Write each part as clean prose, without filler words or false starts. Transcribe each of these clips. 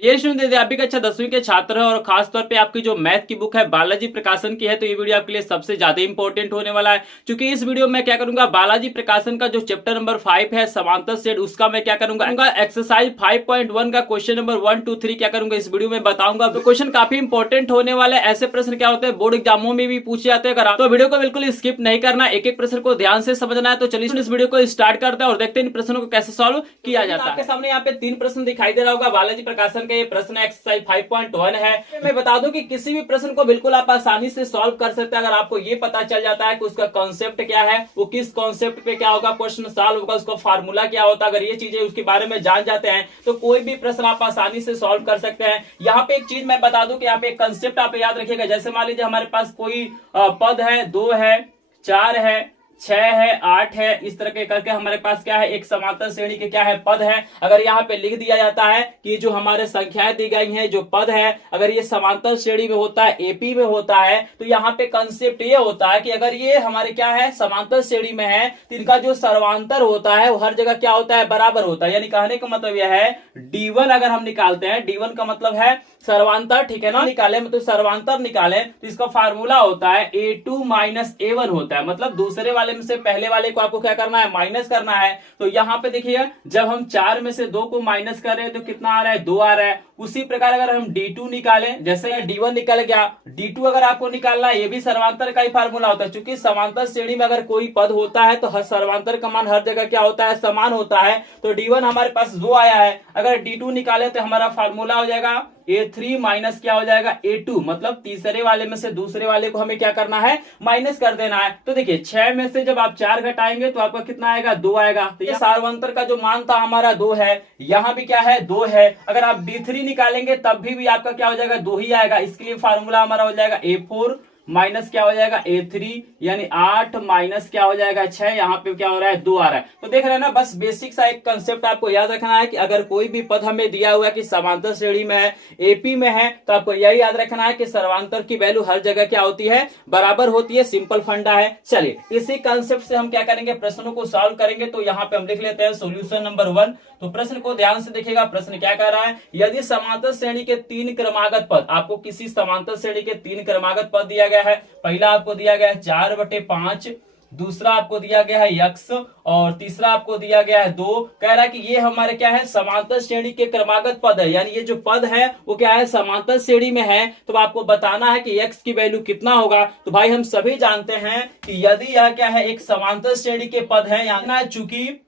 ये सुनिए, यदि आप भी कक्षा 10वीं के छात्र हैं और खास तौर पे आपकी जो मैथ की बुक है बालाजी प्रकाशन की है तो ये वीडियो आपके लिए सबसे ज्यादा इंपॉर्टेंट होने वाला है। क्योंकि इस वीडियो में क्या करूंगा, बालाजी प्रकाशन का जो चैप्टर नंबर 5 है समांतर शेड, उसका मैं क्या करूंगा एक्सरसाइज 5.1 का क्वेश्चन नंबर 1 2 3 क्या करूंगा इस वीडियो में बताऊंगा। तो क्वेश्चन काफी इंपॉर्टेंट होने वाला है। ऐसे प्रश्न क्या होते हैं बोर्ड एग्जामों में भी पूछे जाते हैं। अगर तो वीडियो को बिल्कुल स्किप नहीं करना, एक एक प्रश्न को ध्यान से समझना है। तो चलिए इस वीडियो को स्टार्ट करते हैं और देखते हैं इन प्रश्नों को कैसे सॉल्व किया जाता है। आपके सामने यहाँ पे 3 प्रश्न दिखाई दे रहा होगा। बालाजी प्रकाशन का ये प्रश्न एक्सरसाइज 5.1 है। मैं बता दूं कि किसी भी प्रश्न को बिल्कुल आप आसानी से सॉल्व कर सकते हैं अगर आपको ये पता चल जाता है कि उसका कॉन्सेप्ट क्या है, वो किस कॉन्सेप्ट पे क्या होगा क्वेश्चन सॉल्व होगा, उसका फार्मूला क्या होता है। अगर ये चीजें उसके बारे में जान जाते हैं तो कोई भी प्रश्न आप आसानी से सॉल्व कर सकते हैं। यहाँ पे एक चीज मैं बता दूं कि यहाँ पे एक कंसेप्ट आप याद रखिएगा। जैसे मान लीजिए हमारे पास कोई पद है, 2 है, 4 है, 6 है, 8 है, इस तरह के करके हमारे पास क्या है एक समांतर श्रेणी के क्या है पद है। अगर यहाँ पे लिख दिया जाता है कि जो हमारे संख्याएं दी गई हैं, जो पद है, अगर ये समांतर श्रेणी में होता है, एपी में होता है, तो यहाँ पे कंसेप्ट ये होता है कि अगर ये हमारे क्या है समांतर श्रेणी में है तो इनका जो सर्वांतर होता है वो हर जगह क्या होता है बराबर होता है। यानी कहने का मतलब यह है D1 अगर हम निकालते हैं, D1 का मतलब है सर्वांतर, ठीक है ना। निकाले मतलब सर्वांतर निकाले तो इसका फार्मूला होता है A2 माइनस A1 होता है। मतलब दूसरे वाले में से पहले वाले को आपको क्या करना है माइनस करना है। तो यहाँ पे देखिए जब हम 4 में से 2 को माइनस कर रहे हैं तो कितना आ रहा है 2 आ रहा है। उसी प्रकार अगर हम D2 निकालें, जैसे D1 निकल गया, D2 अगर आपको निकालना है ये भी सर्वांतर का ही फार्मूला होता है। क्योंकि समांतर श्रेणी में अगर कोई पद होता है तो हर सर्वांतर का मान हर जगह क्या होता है समान होता है। तो D1 हमारे पास 2 आया है। अगर D2 निकाले तो हमारा फार्मूला हो जाएगा A3 माइनस क्या हो जाएगा A2। मतलब तीसरे वाले में से दूसरे वाले को हमें क्या करना है माइनस कर देना है। तो देखिए 6 में से जब आप 4 घटाएंगे तो आपका कितना आएगा 2 आएगा। तो ये सर्वांतर का जो मान था हमारा 2 है, यहाँ भी क्या है 2 है। अगर आप D3 निकालेंगे तब भी आपका क्या हो जाएगा 2 ही आएगा। इसके लिए फार्मूला हमारा हो जाएगा A4 माइनस क्या हो जाएगा A3, यानी 8 माइनस क्या हो जाएगा 6। यहाँ पे क्या हो रहा है 2 आ रहा है। तो देख रहे हैं ना, बस बेसिक सा एक कंसेप्ट आपको याद रखना है कि अगर कोई भी पद हमें दिया हुआ है कि समांतर श्रेणी में है, एपी में है, तो आपको यही याद रखना है कि सर्वांतर की वैल्यू हर जगह क्या होती है बराबर होती है। सिंपल फंडा है। चलिए इसी कंसेप्ट से हम क्या करेंगे प्रश्नों को सॉल्व करेंगे। तो यहाँ पे हम लिख लेते हैं सोल्यूशन नंबर 1। तो प्रश्न को ध्यान से देखिएगा। प्रश्न क्या कह रहा है, यदि समांतर श्रेणी के 3 क्रमागत पद, आपको किसी समांतर श्रेणी के 3 क्रमागत पद दिया गया है। पहला आपको दिया गया है 4/5, दूसरा आपको दिया गया है x और तीसरा आपको दिया गया है 2। कह रहा है कि ये हमारे क्या है समांतर श्रेणी के क्रमागत पद है। यानी ये जो पद है वो क्या है समांतर श्रेणी में है। तो आपको बताना है कि x की वैल्यू कितना होगा। तो भाई हम सभी जानते हैं कि यदि यह क्या है एक समांतर श्रेणी के पद है, यहाँ चूंकि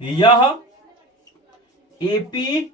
यह एपी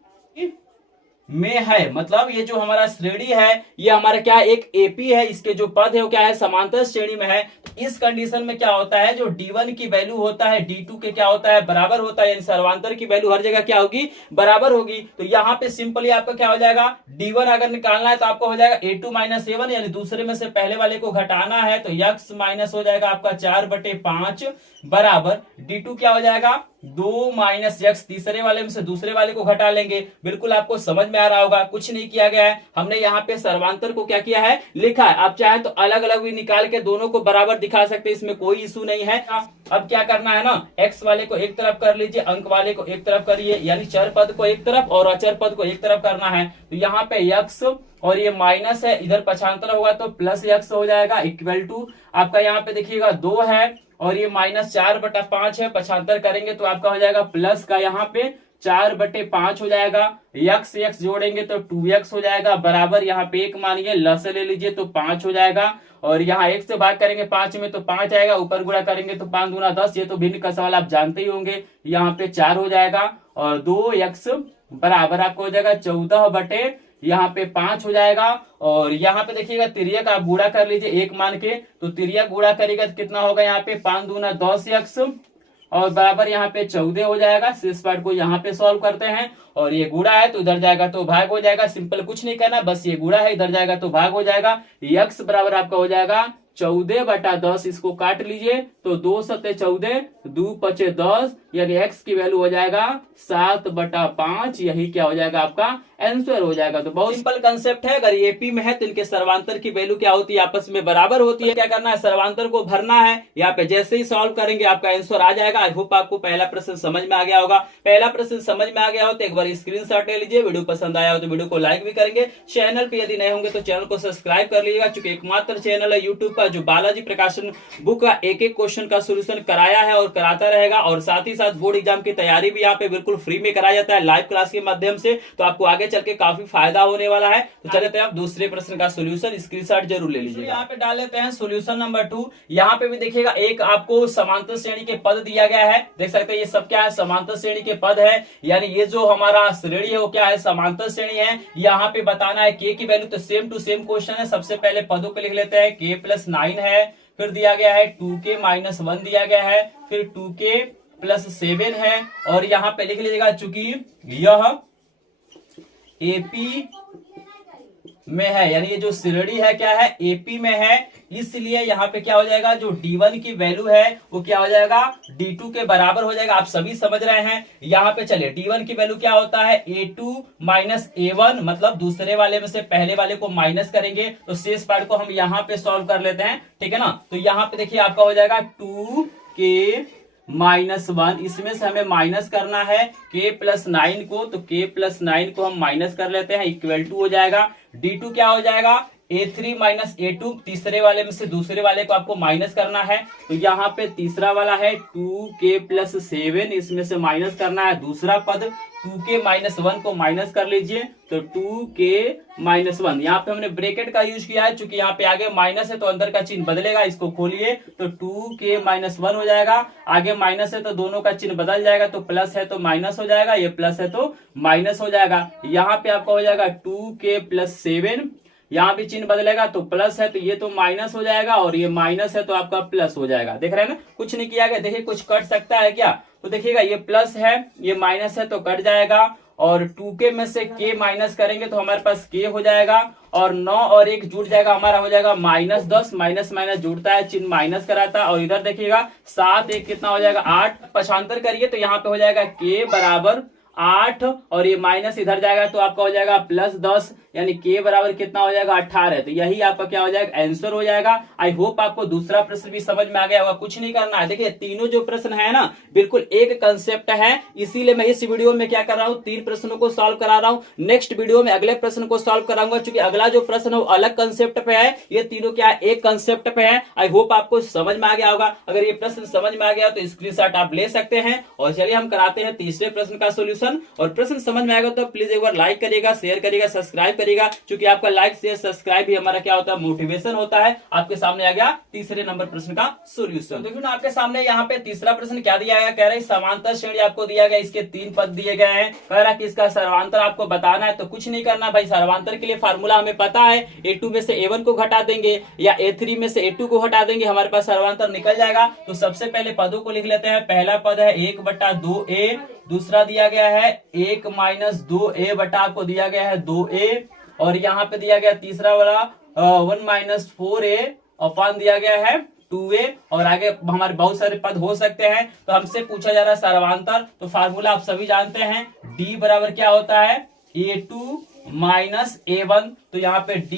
में है, मतलब ये जो हमारा श्रेणी है ये हमारा क्या एक एपी है, इसके जो पद है वो क्या है समांतर श्रेणी में है। तो इस कंडीशन में क्या होता है जो D1 की वैल्यू होता है D2 के क्या होता है बराबर होता है। यानी सर्वांतर की वैल्यू हर जगह क्या होगी बराबर होगी। तो यहाँ पे सिंपली आपका क्या हो जाएगा D1 अगर निकालना है तो आपको हो जाएगा A2 माइनस A1, यानी दूसरे में से पहले वाले को घटाना है तो x माइनस हो जाएगा आपका 4/5 बराबर D2 क्या हो जाएगा 2 माइनस x। तीसरे वाले में से दूसरे वाले को घटा लेंगे। बिल्कुल आपको समझ में आ रहा होगा, कुछ नहीं किया गया है। हमने यहाँ पे सर्वांतर को क्या किया है लिखा है। आप चाहे तो अलग अलग भी निकाल के दोनों को बराबर दिखा सकते हैं, इसमें कोई इशू नहीं है। अब क्या करना है ना, x वाले को एक तरफ कर लीजिए, अंक वाले को एक तरफ करिए, यानी चर पद को एक तरफ और अचर पद को एक तरफ करना है। तो यहाँ पे x और ये माइनस है, इधर पक्षांतर होगा तो प्लस x हो जाएगा इक्वल टू आपका यहाँ पे देखिएगा 2 है और ये माइनस 4/5 है। पक्षांतर करेंगे तो आपका हो जाएगा प्लस का यहाँ पे 4/5 हो जाएगा। x जोड़ेंगे तो 2x हो जाएगा बराबर यहाँ पे 1 मानिए लस ले लीजिए तो 5 हो जाएगा। और यहाँ 1 से भाग करेंगे 5 में तो 5 आएगा, ऊपर गुणा करेंगे तो 5 दूना 10। ये तो भिन्न का सवाल आप जानते ही होंगे। यहाँ पे 4 हो जाएगा और 2x बराबर आपको हो जाएगा 14 यहाँ पे 5 हो जाएगा। और यहाँ पे देखिएगा तिर्यक आप गुणा कर लीजिए 1 मान के, तो तिर्यक गुणा करेगा तो कितना होगा यहाँ पे 5 दूना 10x और बराबर यहाँ पे 14 हो जाएगा। इस पार्ट को यहाँ पे सॉल्व करते हैं और ये गुणा है तो इधर जाएगा तो भाग हो जाएगा। सिंपल कुछ नहीं करना, बस ये गुणा है इधर जाएगा तो भाग हो जाएगा। x बराबर आपका हो जाएगा 14/10। इसको काट लीजिए तो 2 × 7 = 14, 2 × 5 = 10, यानी x की वैल्यू हो जाएगा 7/5। यही क्या हो जाएगा आपका आंसर हो जाएगा। तो बहुत सिंपल कंसेप्ट है। अगर एपी में है तो इनके सर्वांतर की वैल्यू क्या होती है, आपस में बराबर होती है। क्या करना है, सर्वांतर को भरना है। यहाँ पे जैसे ही सॉल्व करेंगे आपका आंसर आ जाएगा। आई होप आपको पहला प्रश्न समझ में आ गया होगा। पहला प्रश्न समझ में आ गया हो तो एक बार स्क्रीनशॉट ले लीजिए। वीडियो पसंद आया हो तो वीडियो को लाइक भी करेंगे। चैनल पे यदि नए होंगे तो चैनल को सब्सक्राइब कर लीजिएगा, क्योंकि एकमात्र चैनल है यूट्यूब का जो बालाजी प्रकाशन बुक का एक एक क्वेश्चन का सोल्यूशन कराया है और कराता रहेगा। और साथ ही साथ बोर्ड एग्जाम की तैयारी भी यहाँ पे बिल्कुल फ्री में कराया जाता है लाइव क्लास के माध्यम से। तो आपको आगे चल के काफी फायदा होने वाला है। तो चलते हैं आप दूसरे प्रश्न का सोल्यूशन, स्क्रीनशॉट जरूर ले लीजिए। यहाँ पे डाल लेते हैं सोल्यूशन नंबर 2। यहाँ पे भी देखिएगा एक आपको समांतर श्रेणी के पद दिया गया है। देख सकते हैं ये सब क्या है, समांतर श्रेणी के पद है। यानी ये जो हमारा श्रेणी है वो क्या है, समांतर श्रेणी है। यहाँ पे बताना है k की वैल्यू। तो सेम टू सेम क्वेश्चन है। सबसे पहले पदों को लिख लेते हैं। k+9 है, फिर दिया गया है 2k-1 दिया गया है, फिर 2k+7 है। और यहाँ पे लिख लीजिएगा चूंकि यह एपी में है, यानी ये जो श्रेणी है क्या है, एपी में है, इसलिए यहाँ पे क्या हो जाएगा, जो D1 की वैल्यू है वो क्या हो जाएगा, D2 के बराबर हो जाएगा। आप सभी समझ रहे हैं। यहाँ पे चलिए D1 की वैल्यू क्या होता है, A2 माइनस A1, मतलब दूसरे वाले में से पहले वाले को माइनस करेंगे तो शेष पार्ट को हम यहाँ पे सॉल्व कर लेते हैं। ठीक है ना। तो यहाँ पे देखिए आपका हो जाएगा 2k-1, इसमें से हमें माइनस करना है k+9 को। तो k+9 को हम माइनस कर लेते हैं, इक्वल टू हो जाएगा D2 क्या हो जाएगा, A3 माइनस A2, तीसरे वाले में से दूसरे वाले को आपको माइनस करना है। तो यहाँ पे तीसरा वाला है 2k+7, इसमें से माइनस करना है दूसरा पद 2k-1 को माइनस कर लीजिए। तो 2k-1, यहाँ पे हमने ब्रैकेट का यूज किया है, चूंकि यहाँ पे आगे माइनस है तो अंदर का चिन्ह बदलेगा। इसको खोलिए तो 2k-1 हो जाएगा। आगे माइनस है तो दोनों का चिन्ह बदल जाएगा। तो प्लस है तो माइनस हो जाएगा, ये प्लस है तो माइनस हो जाएगा। यहाँ पे आपका हो जाएगा 2k+7, यहाँ भी चिन्ह बदलेगा तो प्लस है तो ये तो माइनस हो जाएगा, और ये माइनस है तो आपका प्लस हो जाएगा। देख रहे हैं ना, कुछ नहीं किया गया। देखिए कुछ कट सकता है क्या, तो देखिएगा ये प्लस है ये माइनस है तो कट जाएगा। और 2k में से k माइनस करेंगे तो हमारे पास k हो जाएगा, और 9 और 1 जुड़ जाएगा, हमारा हो जाएगा -10। माइनस माइनस जुड़ता है, चिन्ह माइनस कराता है। और इधर देखिएगा 7 1 कितना हो जाएगा 8, पक्षांतर करिए तो यहाँ पे हो जाएगा k बराबर 8, और ये माइनस इधर जाएगा तो आपका हो जाएगा +10, यानी k बराबर कितना हो जाएगा 18। तो यही आपका क्या हो जाएगा, आंसर हो जाएगा। आई होप आपको दूसरा प्रश्न भी समझ में आ गया होगा। कुछ नहीं करना है। देखिए तीनों जो प्रश्न है ना बिल्कुल एक कंसेप्ट है, इसीलिए मैं इस वीडियो में क्या कर रहा हूँ, 3 प्रश्नों को सॉल्व करा रहा हूँ। नेक्स्ट वीडियो में अगले प्रश्न को सॉल्व कराऊंगा, क्योंकि अगला जो प्रश्न है वो अलग कंसेप्ट पे है, ये तीनों क्या एक कंसेप्ट पे है। आई होप आपको समझ में आ गया होगा। अगर ये प्रश्न समझ में आ गया तो स्क्रीनशॉट आप ले सकते हैं। और चलिए हम कराते हैं तीसरे प्रश्न का सोल्यूशन। और प्रश्न समझ में आएगा तो प्लीज एक बार लाइक करिएगा, शेयर करिएगा, सब्सक्राइब करिएगा, क्योंकि आपका लाइक शेयर सब्सक्राइब भी हमारा क्या होता है, मोटिवेशन होता है। आपके सामने आ गया तीसरे नंबर प्रश्न का सोल्यूशन। देखिए ना आपके सामने यहाँ पे तीसरा प्रश्न क्या दिया गया, कह रहा है समांतर श्रेणी आपको दिया गया, इसके 3 पद दिए गए हैं, कह रहा है कि इसका सर्वांतर आपको बताना है। तो कुछ नहीं करना भाई, सर्वांतर के लिए फार्मूला हमें पता है, A2 में से A1 को घटा देंगे या A3 में से A2 को हटा देंगे, हमारे पास सर्वांतर निकल जाएगा। तो सबसे पहले पदों को लिख लेते हैं। पहला पद है 1/2a, दूसरा दिया गया है 1 - 2a बटा आपको दिया गया है 2a, और यहाँ पे दिया गया तीसरा वाला 1 - 4a अपान दिया गया है 2a, और आगे हमारे बहुत सारे पद हो सकते हैं। तो हमसे पूछा जा रहा है सर्वांतर, तो फार्मूला आप सभी जानते हैं, D बराबर क्या होता है, A2 माइनस A1। तो यहाँ पे D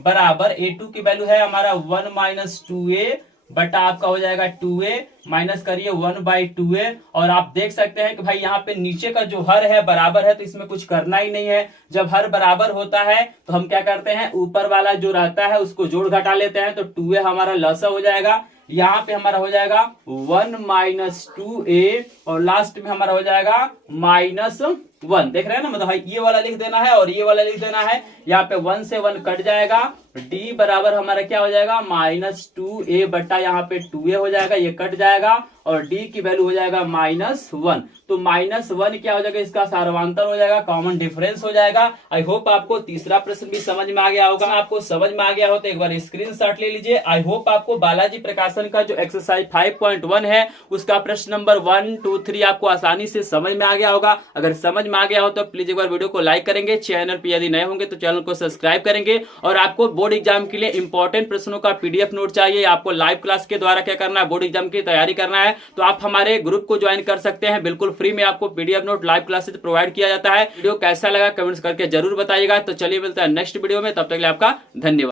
बराबर A2 की वैल्यू है हमारा 1 - 2a बटा आपका हो जाएगा 2a, माइनस करिए 1/2a। और आप देख सकते हैं कि भाई यहाँ पे नीचे का जो हर है बराबर है, तो इसमें कुछ करना ही नहीं है। जब हर बराबर होता है तो हम क्या करते हैं, ऊपर वाला जो रहता है उसको जोड़ घटा लेते हैं। तो 2a हमारा लसा हो जाएगा, यहाँ पे हमारा हो जाएगा 1 - 2a, और लास्ट में हमारा हो जाएगा -1। देख रहे हैं ना, मतलब ये वाला लिख देना है और ये वाला लिख देना है। यहाँ पे 1 से 1 कट जाएगा। D बराबर हमारा क्या हो जाएगा, -2a बटा यहाँ पे 2a हो जाएगा, ये कट जाएगा, और D की वैल्यू हो जाएगा -1। तो -1 क्या हो जाएगा, इसका सर्वांतर हो जाएगा, कॉमन डिफरेंस हो जाएगा। आई होप आपको तीसरा प्रश्न भी समझ में आ गया होगा। आपको समझ में आ गया हो तो एक बार स्क्रीनशॉट ले लीजिए। आई होप आपको बालाजी प्रकाशन का जो एक्सरसाइज 5.1 है उसका प्रश्न नंबर 1 2 3 आपको आसानी से समझ में आ गया होगा। अगर समझ में में आ गया हो तो प्लीज एक बार वीडियो को लाइक करेंगे, चैनल पर यदि नए होंगे तो चैनल को सब्सक्राइब करेंगे। और आपको बोर्ड एग्जाम के लिए इंपॉर्टेंट प्रश्नों का पीडीएफ नोट चाहिए, आपको लाइव क्लास के द्वारा क्या करना है, बोर्ड एग्जाम की तैयारी करना है, तो आप हमारे ग्रुप को ज्वाइन कर सकते हैं। बिल्कुल फ्री में आपको PDF note live classes provide किया जाता है। वीडियो कैसा लगा कमेंट्स करके जरूर बताइएगा। तो चलिए मिलता है नेक्स्ट वीडियो में, तब तक के लिए आपका धन्यवाद।